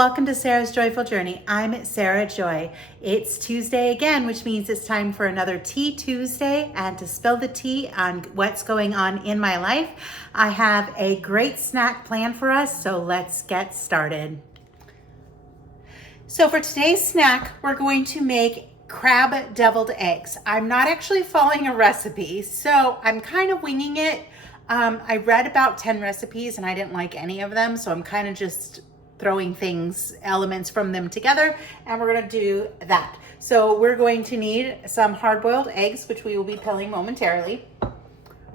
welcome to Sarah's Joyful Journey. I'm Sarah Joy. It's Tuesday again, which means it's time for another Tea Tuesday and to spill the tea on what's going on in my life. I have a great snack planned for us, so let's get started. So for today's snack, we're going to make crab deviled eggs. I'm not actually following a recipe, so I'm kind of winging it. I read about 10 recipes and I didn't like any of them, so I'm kind of just throwing elements from them together, and we're gonna do that. So we're going to need some hard-boiled eggs, which we will be peeling momentarily.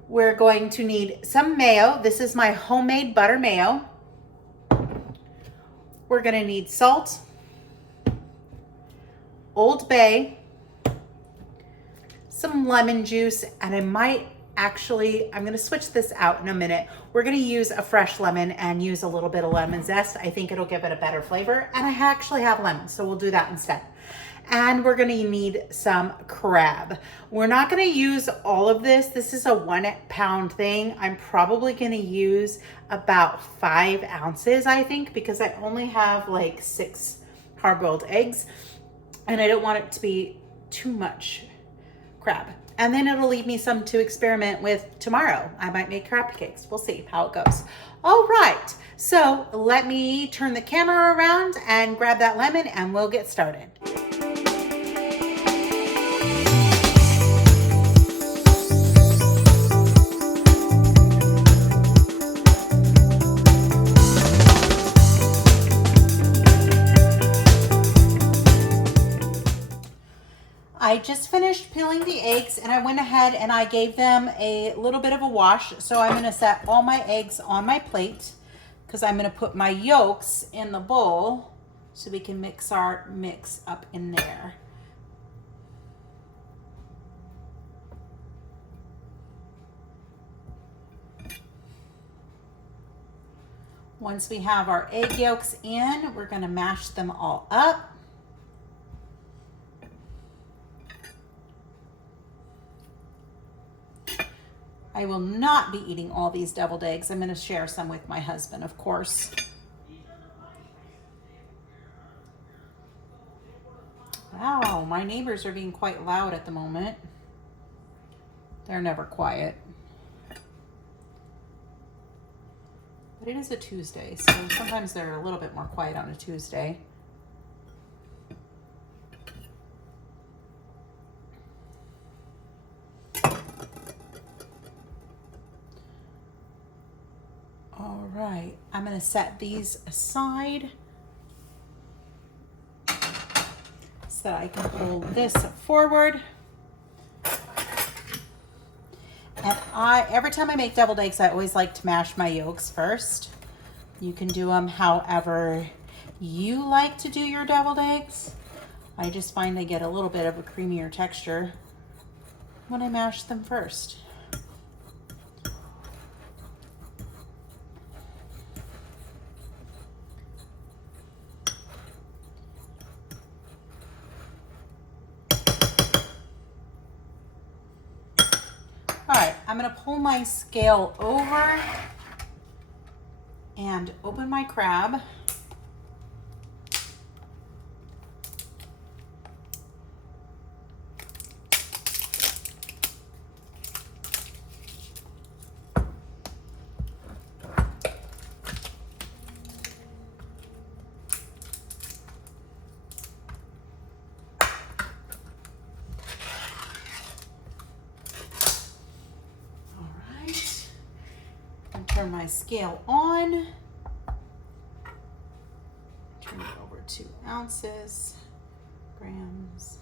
We're going to need some mayo. This is my homemade butter mayo. We're gonna need salt, Old Bay, some lemon juice, and I'm gonna switch this out in a minute. We're gonna use a fresh lemon and use a little bit of lemon zest. I think it'll give it a better flavor, and I actually have lemon, so we'll do that instead. And we're gonna need some crab. We're not gonna use all of this. This is a 1 pound thing. I'm probably gonna use about 5 ounces, I think, because I only have like 6 hard-boiled eggs, and I don't want it to be too much crab. And then it'll leave me some to experiment with tomorrow. I might make crab cakes. We'll see how it goes. All right, so let me turn the camera around and grab that lemon and we'll get started. I just finished peeling the eggs and I went ahead and I gave them a little bit of a wash. So I'm gonna set all my eggs on my plate because I'm gonna put my yolks in the bowl so we can mix our mix up in there. Once we have our egg yolks in, we're gonna mash them all up. I will not be eating all these deviled eggs. I'm gonna share some with my husband, of course. Wow, my neighbors are being quite loud at the moment. They're never quiet. But it is a Tuesday, so sometimes they're a little bit more quiet on a Tuesday. All right, I'm gonna set these aside so that I can pull this forward. And every time I make deviled eggs, I always like to mash my yolks first. You can do them however you like to do your deviled eggs. I just find they get a little bit of a creamier texture when I mash them first. All right, I'm gonna pull my scale over and open my crab. Turn my scale on, turn it over 2 ounces, grams.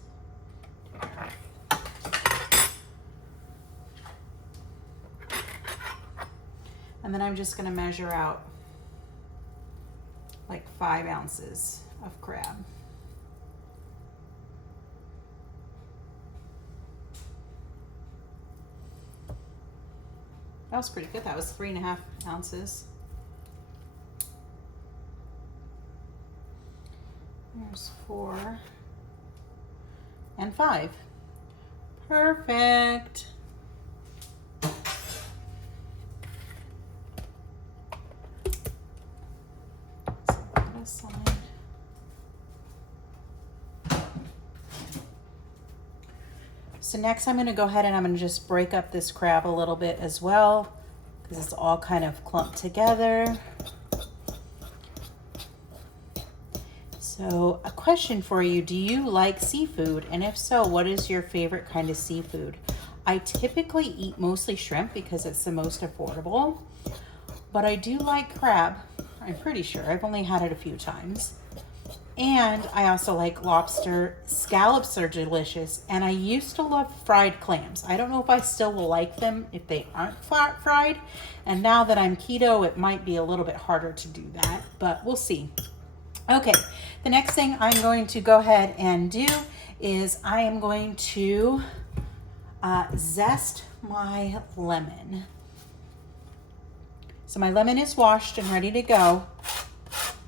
And then I'm just gonna measure out like 5 ounces of crab. That was pretty good. That was 3.5 ounces. There's 4 and 5. Perfect. Set that aside. So next I'm gonna go ahead and I'm gonna just break up this crab a little bit as well, because it's all kind of clumped together. So a question for you, do you like seafood? And if so, what is your favorite kind of seafood? I typically eat mostly shrimp because it's the most affordable, but I do like crab. I'm pretty sure. I've only had it a few times. And I also like lobster. Scallops are delicious. And I used to love fried clams. I don't know if I still will like them if they aren't fried. And now that I'm keto, it might be a little bit harder to do that, but we'll see. Okay, the next thing I'm going to go ahead and do is I am going to zest my lemon. So my lemon is washed and ready to go.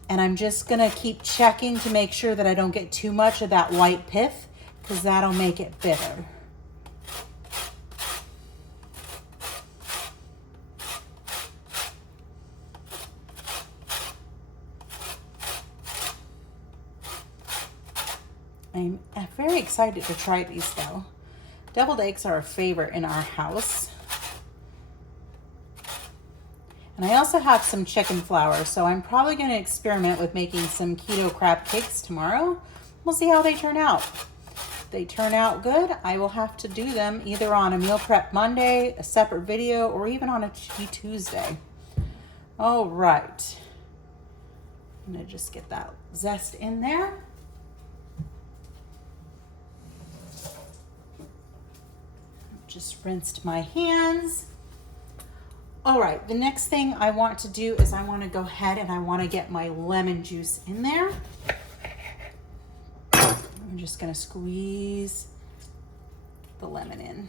And I'm just gonna keep checking to make sure that I don't get too much of that white pith, because that'll make it bitter. I'm very excited to try these though. Deviled eggs are a favorite in our house. And I also have some chicken flour, so I'm probably going to experiment with making some keto crab cakes tomorrow. We'll see how they turn out. If they turn out good, I will have to do them either on a meal prep Monday, a separate video, or even on a Tea Tuesday. All right. I'm going to just get that zest in there. Just rinsed my hands. All right, the next thing I want to do is I want to go ahead and I want to get my lemon juice in there. I'm just going to squeeze the lemon in.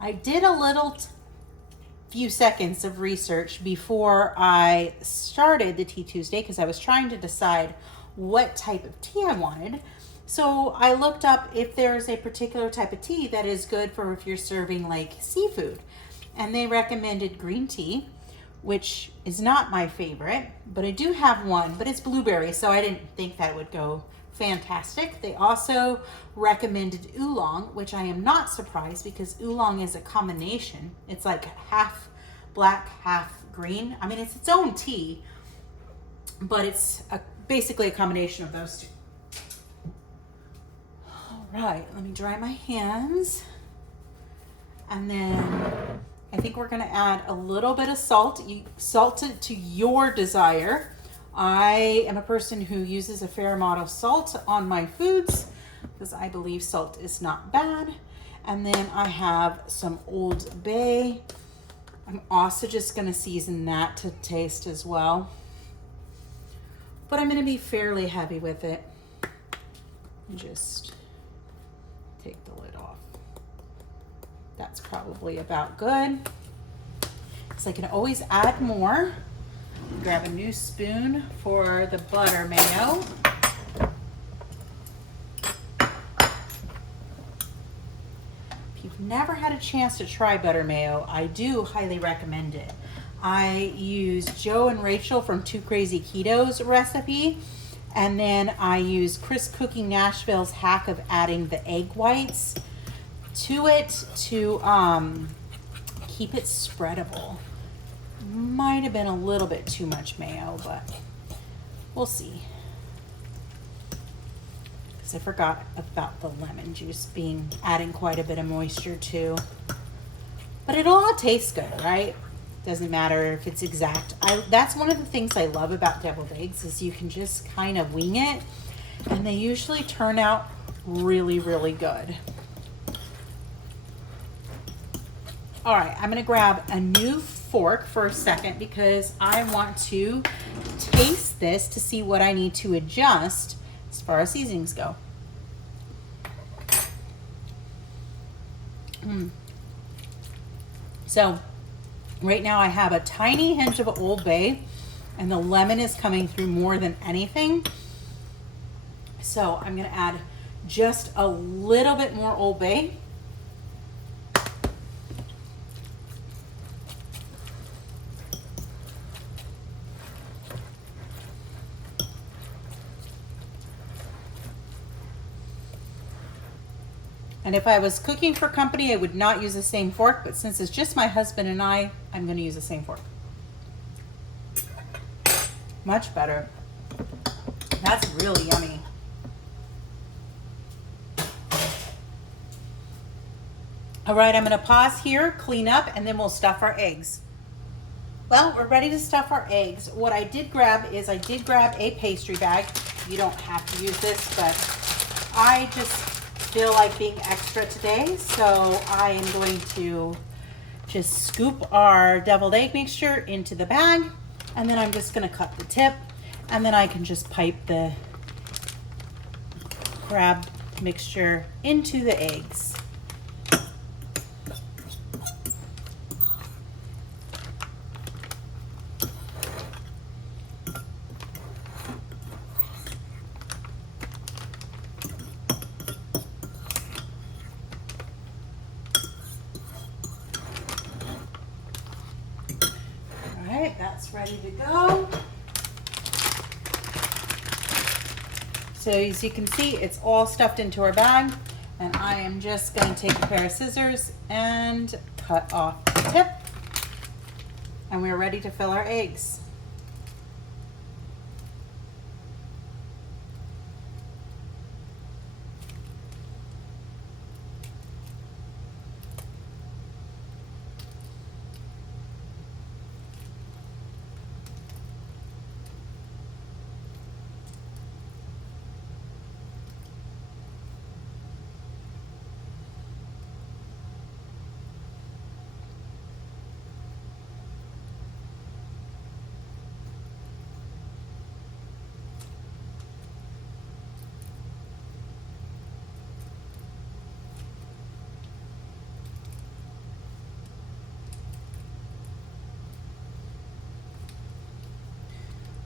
I did a little few seconds of research before I started the Tea Tuesday because I was trying to decide what type of tea I wanted. So I looked up if there's a particular type of tea that is good for if you're serving like seafood. And they recommended green tea, which is not my favorite, but I do have one, but it's blueberry, so I didn't think that would go fantastic. They also recommended oolong, which I am not surprised because oolong is a combination. It's like half black, half green. I mean, it's its own tea, but it's basically a combination of those two. All right, let me dry my hands. And then I think we're gonna add a little bit of salt. You salt it to your desire. I am a person who uses a fair amount of salt on my foods because I believe salt is not bad. And then I have some Old Bay. I'm also just gonna season that to taste as well. But I'm gonna be fairly heavy with it. Just take the lid off. That's probably about good. So I can always add more. Grab a new spoon for the butter mayo. If you've never had a chance to try butter mayo, I do highly recommend it. I use Joe and Rachel from Two Crazy Ketos recipe, and then I use Chris Cooking Nashville's hack of adding the egg whites to it to keep it spreadable. Might have been a little bit too much mayo, but we'll see. Because I forgot about the lemon juice adding quite a bit of moisture too. But it'll all taste good, right? Doesn't matter if it's exact. That's one of the things I love about deviled eggs is you can just kind of wing it, and they usually turn out really, really good. All right, I'm gonna grab a new fork for a second because I want to taste this to see what I need to adjust as far as seasonings go. So right now I have a tiny hint of Old Bay, and the lemon is coming through more than anything. So I'm gonna add just a little bit more Old Bay. And if I was cooking for company, I would not use the same fork, but since it's just my husband and I'm gonna use the same fork. Much better. That's really yummy. All right, I'm gonna pause here, clean up, and then we'll stuff our eggs. Well, we're ready to stuff our eggs. What I did grab is a pastry bag. You don't have to use this, but I just feel like being extra today, so I am going to just scoop our deviled egg mixture into the bag, and then I'm just gonna cut the tip, and then I can just pipe the crab mixture into the eggs. That's ready to go. So as you can see, it's all stuffed into our bag, and I am just going to take a pair of scissors and cut off the tip, and we're ready to fill our eggs.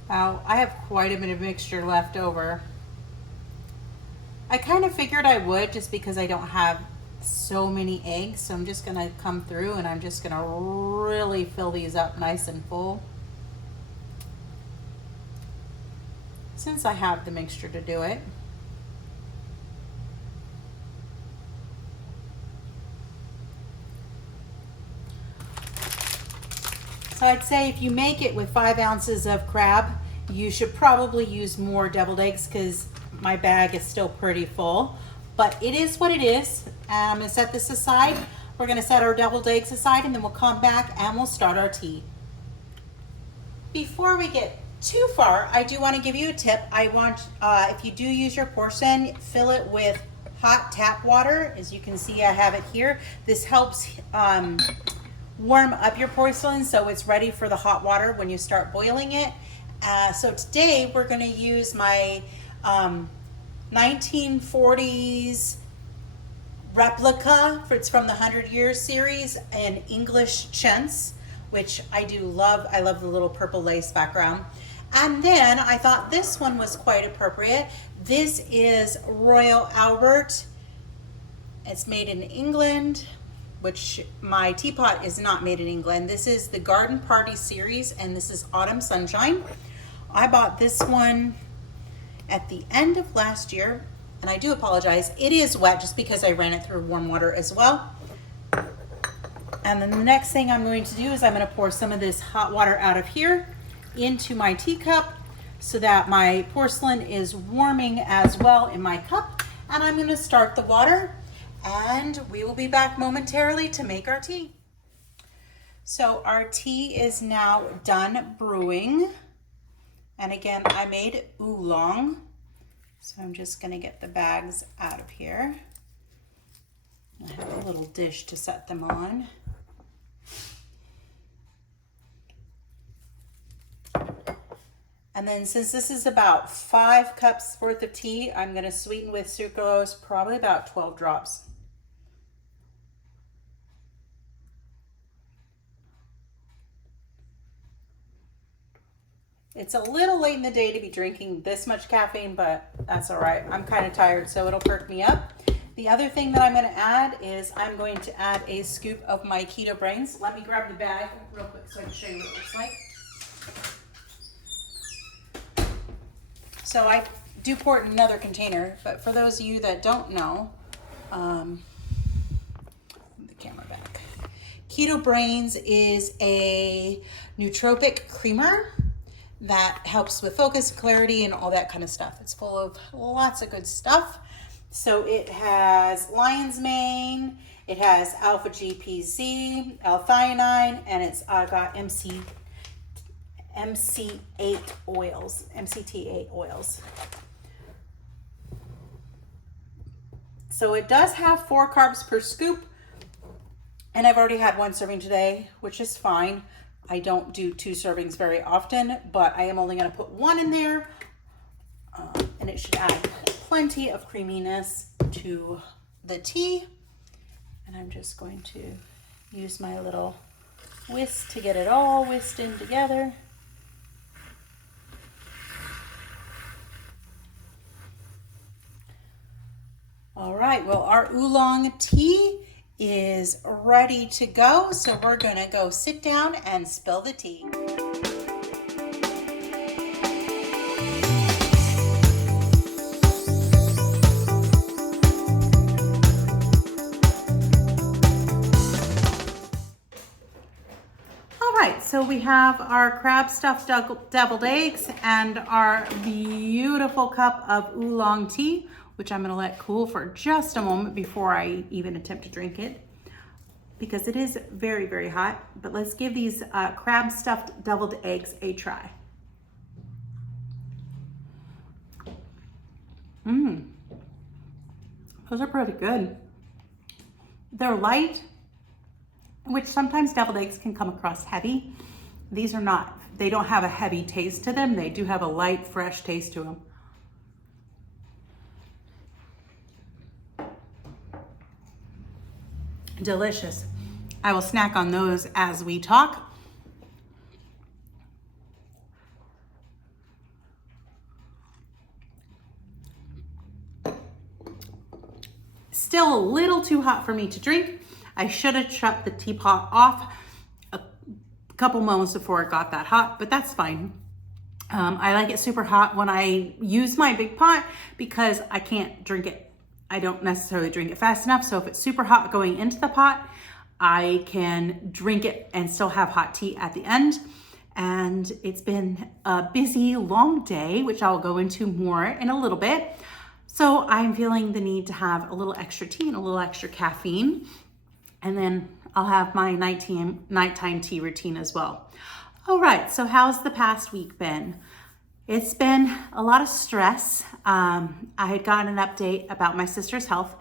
Now, I have quite a bit of mixture left over. I kind of figured I would just because I don't have so many eggs, so I'm just gonna come through and I'm just gonna really fill these up nice and full, since I have the mixture to do it. So I'd say if you make it with 5 ounces of crab, you should probably use more deviled eggs because my bag is still pretty full, but it is what it is. I'm gonna set this aside. We're gonna set our deviled eggs aside, and then we'll come back and we'll start our tea. Before we get too far, I do want to give you a tip. I want, if you do use your porcelain, fill it with hot tap water. As you can see, I have it here. This helps warm up your porcelain so it's ready for the hot water when you start boiling it. So today we're going to use my 1940s replica. It's from the 100 Years series in English chintz, which I do love. I love the little purple lace background. And then I thought this one was quite appropriate. This is Royal Albert. It's made in England, which my teapot is not made in England. This is the Garden Party series, and this is Autumn Sunshine. I bought this one at the end of last year, and I do apologize. It is wet just because I ran it through warm water as well. And then the next thing I'm going to do is I'm going to pour some of this hot water out of here into my teacup so that my porcelain is warming as well in my cup. And I'm going to start the water, and we will be back momentarily to make our tea. So our tea is now done brewing. And again, I made oolong. So I'm just going to get the bags out of here. I have a little dish to set them on. And then since this is about 5 cups worth of tea, I'm going to sweeten with sucrose, probably about 12 drops. It's a little late in the day to be drinking this much caffeine, but that's all right. I'm kind of tired, so it'll perk me up. The other thing that I'm going to add is I'm going to add a scoop of my keto brains. Let me grab the bag real quick so I can show you what it looks like. So I do pour it in another container, but for those of you that don't know, the camera back. Keto Brains is a nootropic creamer that helps with focus, clarity, and all that kind of stuff. It's full of lots of good stuff. So it has lion's mane, it has alpha GPZ, L-theanine, and it's got MCT8 oils. So it does have 4 carbs per scoop, and I've already had 1 serving today, which is fine. I don't do 2 servings very often, but I am only going to put 1 in there, and it should add plenty of creaminess to the tea. And I'm just going to use my little whisk to get it all whisked in together. All right, well, our oolong tea is ready to go, so we're gonna go sit down and spill the tea. All right, so we have our crab stuffed deviled eggs and our beautiful cup of oolong tea, which I'm gonna let cool for just a moment before I even attempt to drink it, because it is very, very hot. But let's give these crab stuffed deviled eggs a try. Those are pretty good. They're light, which sometimes deviled eggs can come across heavy. These are not. They don't have a heavy taste to them. They do have a light, fresh taste to them. Delicious. I will snack on those as we talk. Still a little too hot for me to drink. I should have shut the teapot off a couple moments before it got that hot, but that's fine. I like it super hot when I use my big pot because I can't drink it. I don't necessarily drink it fast enough. So if it's super hot going into the pot, I can drink it and still have hot tea at the end. And it's been a busy, long day, which I'll go into more in a little bit. So I'm feeling the need to have a little extra tea and a little extra caffeine. And then I'll have my nighttime tea routine as well. All right, so how's the past week been? It's been a lot of stress. I had gotten an update about my sister's health,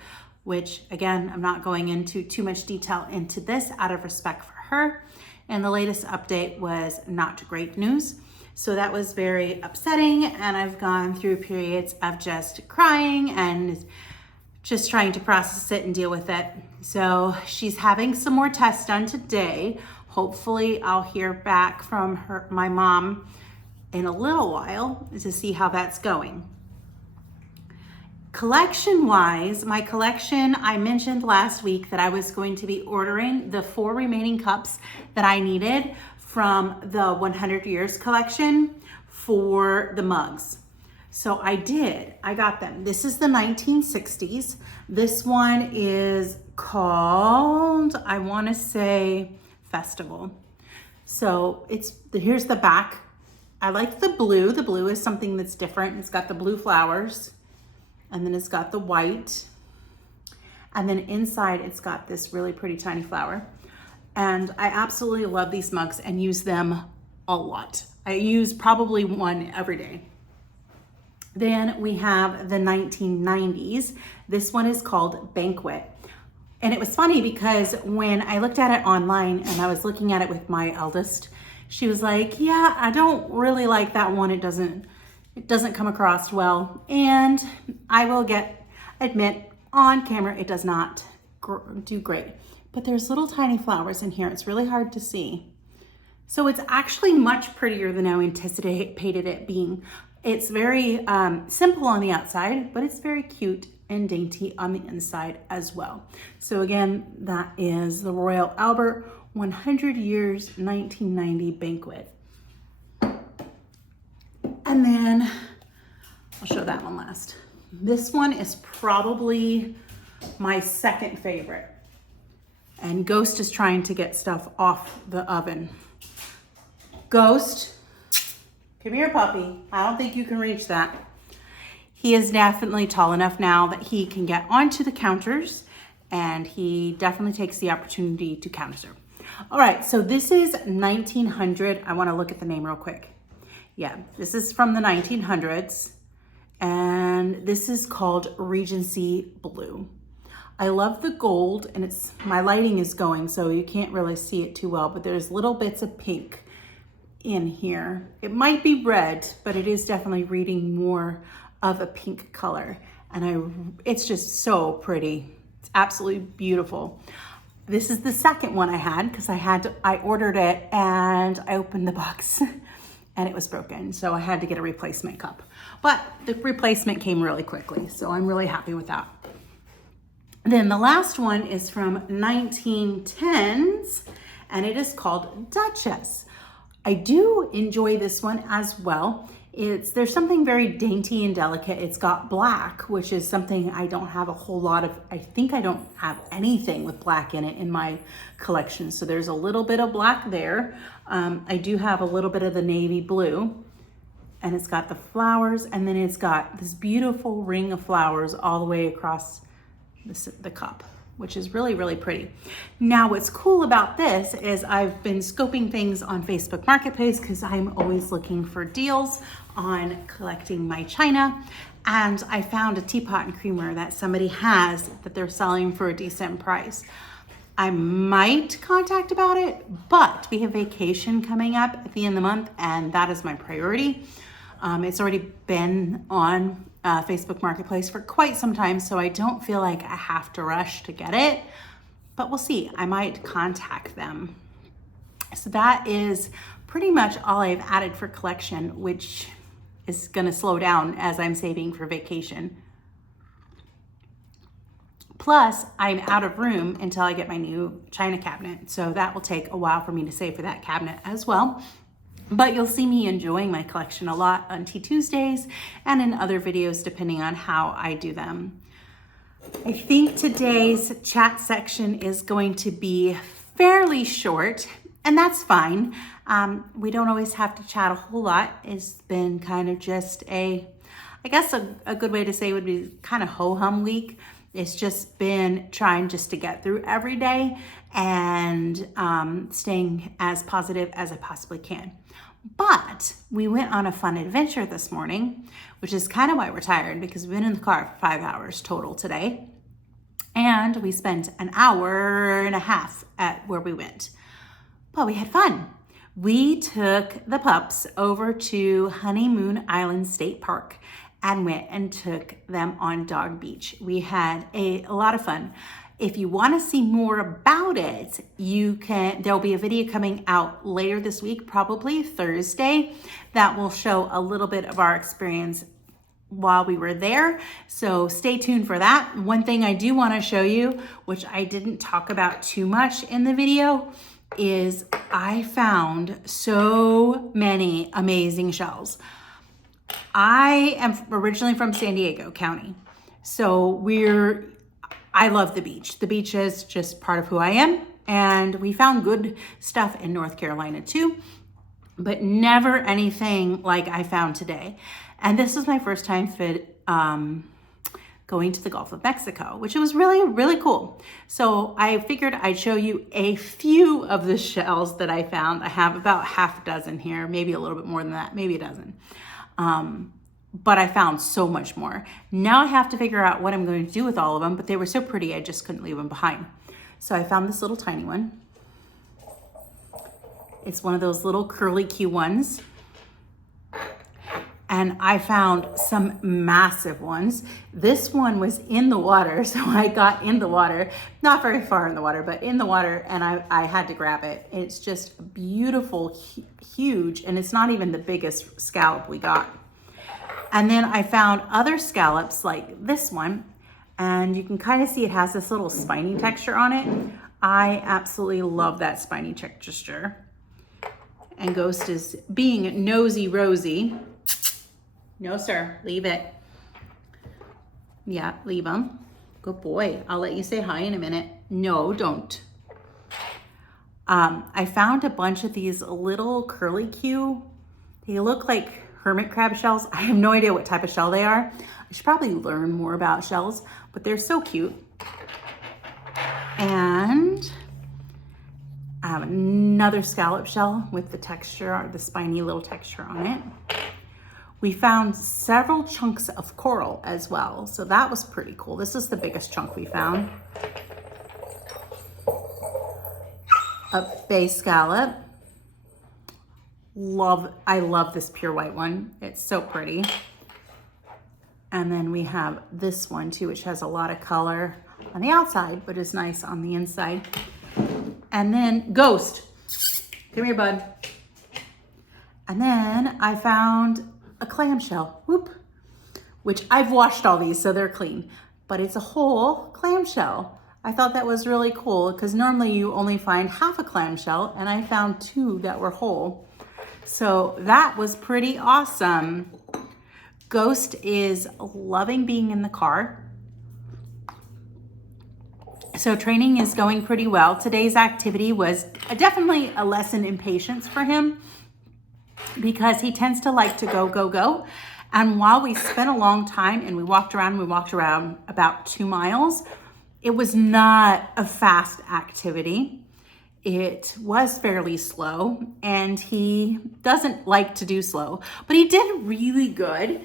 which again, I'm not going into too much detail into this out of respect for her. And the latest update was not great news. So that was very upsetting. And I've gone through periods of just crying and just trying to process it and deal with it. So she's having some more tests done today. Hopefully I'll hear back from my mom in a little while to see how that's going. Collection wise, my collection, I mentioned last week that I was going to be ordering the 4 remaining cups that I needed from the 100 Years collection for the mugs. So I did, I got them. This is the 1960s. This one is called, I wanna say Festival. So here's the back. I like the blue. The blue is something that's different. It's got the blue flowers, and then it's got the white, and then inside it's got this really pretty tiny flower. And I absolutely love these mugs and use them a lot. I use probably one every day. Then we have the 1990s. This one is called Banquet. And it was funny because when I looked at it online and I was looking at it with my eldest, she was like, yeah, I don't really like that one. It doesn't come across well. And I will admit on camera, it does not do great. But there's little tiny flowers in here. It's really hard to see. So it's actually much prettier than I anticipated it being. It's very simple on the outside, but it's very cute and dainty on the inside as well. So again, that is the Royal Albert 100 Years 1990 Banquet. And then I'll show that one last. This one is probably my second favorite. And Ghost is trying to get stuff off the oven. Ghost, come here, puppy. I don't think you can reach that. He is definitely tall enough now that he can get onto the counters, and he definitely takes the opportunity to counter serve. All right, so this is 1900. I want to look at the name real quick. Yeah, this is from the 1900s, and this is called Regency Blue. I love the gold, and my lighting is going, so you can't really see it too well, but there's little bits of pink in here. It might be red, but it is definitely reading more of a pink color, and it's just so pretty. It's absolutely beautiful. This is the second one I had because I ordered it and I opened the box and it was broken, so I had to get a replacement cup. But the replacement came really quickly, so I'm really happy with that. Then the last one is from 1910s, and it is called Duchess. I do enjoy this one as well. There's something very dainty and delicate. It's got black, which is something I don't have a whole lot of. I think I don't have anything with black in it in my collection. So there's a little bit of black there. I do have a little bit of the navy blue, and it's got the flowers, and then it's got this beautiful ring of flowers all the way across the cup, which is really, really pretty. Now, what's cool about this is I've been scoping things on Facebook Marketplace because I'm always looking for deals on collecting my china. And I found a teapot and creamer that somebody has that they're selling for a decent price. I might contact about it, but we have vacation coming up at the end of the month, and that is my priority. It's already been on Facebook Marketplace for quite some time, so I don't feel like I have to rush to get it, but we'll see. I might contact them. So that is pretty much all I've added for collection, which is gonna slow down as I'm saving for vacation. Plus, I'm out of room until I get my new china cabinet, so that will take a while for me to save for that cabinet as well. But you'll see me enjoying my collection a lot on Tea Tuesdays and in other videos depending on how I do them. I think today's chat section is going to be fairly short, and that's fine. We don't always have to chat a whole lot. It's been kind of just I guess a good way to say would be kind of ho-hum week. It's just been trying just to get through every day and staying as positive as I possibly can. But we went on a fun adventure this morning, which is kind of why we're tired, because we've been in the car for 5 hours total today. And we spent an hour and a half at where we went. But we had fun. We took the pups over to Honeymoon Island State Park and went and took them on Dog Beach. We had a lot of fun. If you want to see more about it, there'll be a video coming out later this week, probably Thursday, that will show a little bit of our experience while we were there. So stay tuned for that. One thing I do want to show you, which I didn't talk about too much in the video, is I found so many amazing shells. I am originally from San Diego County, so I love the beach. The beach is just part of who I am, and we found good stuff in North Carolina too, but never anything like I found today. And this is my first time going to the Gulf of Mexico, which was really, really cool. So I figured I'd show you a few of the shells that I found. I have about half a dozen here, maybe a little bit more than that, maybe a dozen. But I found so much more. Now I have to figure out what I'm going to do with all of them, but they were so pretty, I just couldn't leave them behind. So I found this little tiny one. It's one of those little curly Q ones. And I found some massive ones. This one was in the water, so I got in the water, not very far in the water, but in the water, and I had to grab it. It's just beautiful, huge, and it's not even the biggest scallop we got. And then I found other scallops like this one, and you can kind of see it has this little spiny texture on it. I absolutely love that spiny texture. And Ghost is being nosy Rosie. No, sir, leave it. Yeah, leave them. Good boy. I'll let you say hi in a minute. No, don't. I found a bunch of these little curlicue. They look like hermit crab shells. I have no idea what type of shell they are. I should probably learn more about shells, but they're so cute. And I have another scallop shell with the texture, or the spiny little texture on it. We found several chunks of coral as well, so that was pretty cool. This is the biggest chunk we found. A bay scallop. I love this pure white one. It's so pretty. And then we have this one too, which has a lot of color on the outside, but is nice on the inside. And then ghost. Come here, bud. And then I found a clamshell, whoop, which I've washed all these, so they're clean, but it's a whole clamshell. I thought that was really cool because normally you only find half a clamshell, and I found 2 that were whole. So that was pretty awesome. Ghost is loving being in the car. So training is going pretty well. Today's activity was definitely a lesson in patience for him because he tends to like to go, go, go. And while we spent a long time and we walked around about 2 miles, it was not a fast activity. It was fairly slow, and he doesn't like to do slow, but he did really good.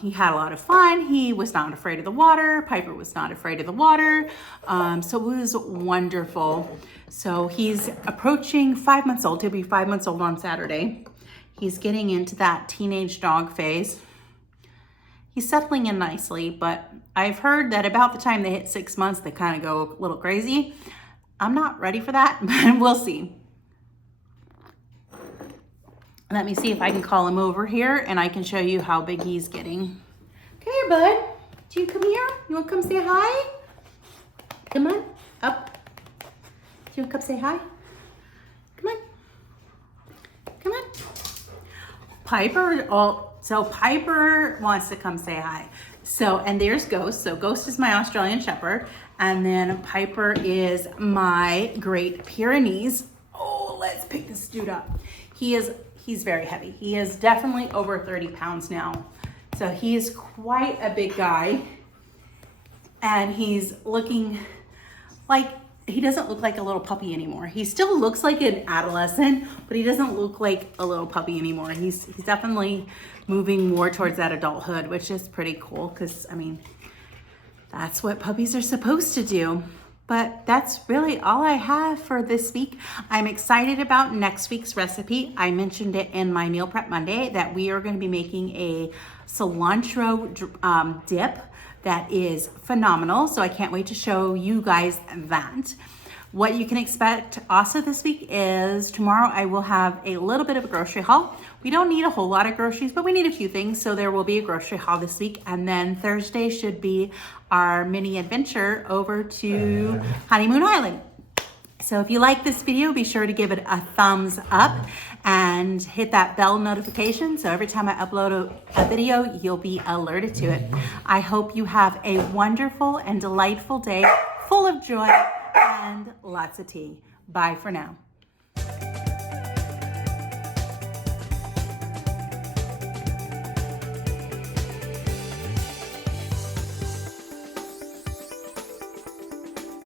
He had a lot of fun. He was not afraid of the water. Piper was not afraid of the water. So it was wonderful. So he's approaching 5 months old. He'll be 5 months old on Saturday. He's getting into that teenage dog phase. He's settling in nicely, but I've heard that about the time they hit 6 months, they kind of go a little crazy. I'm not ready for that, but we'll see. Let me see if I can call him over here and I can show you how big he's getting. Come here, bud. Do you come here? You want to come say hi? Come on, up. Do you want to come say hi? Come on. Come on. Piper wants to come say hi. So, and there's Ghost. So Ghost is my Australian Shepherd. And then Piper is my Great Pyrenees. Oh, let's pick this dude up. He's very heavy. He is definitely over 30 pounds now. So he is quite a big guy. And he's looking like, he doesn't look like a little puppy anymore. He still looks like an adolescent, but he doesn't look like a little puppy anymore. He's definitely moving more towards that adulthood, which is pretty cool because, I mean, that's what puppies are supposed to do. But that's really all I have for this week. I'm excited about next week's recipe. I mentioned it in my Meal Prep Monday that we are going to be making a cilantro dip that is phenomenal. So I can't wait to show you guys that. What you can expect also this week is tomorrow I will have a little bit of a grocery haul. We don't need a whole lot of groceries, but we need a few things. So there will be a grocery haul this week. And then Thursday should be our mini adventure over to Honeymoon Island. So if you like this video, be sure to give it a thumbs up and hit that bell notification. So every time I upload a video, you'll be alerted to it. I hope you have a wonderful and delightful day full of joy and lots of tea. Bye for now.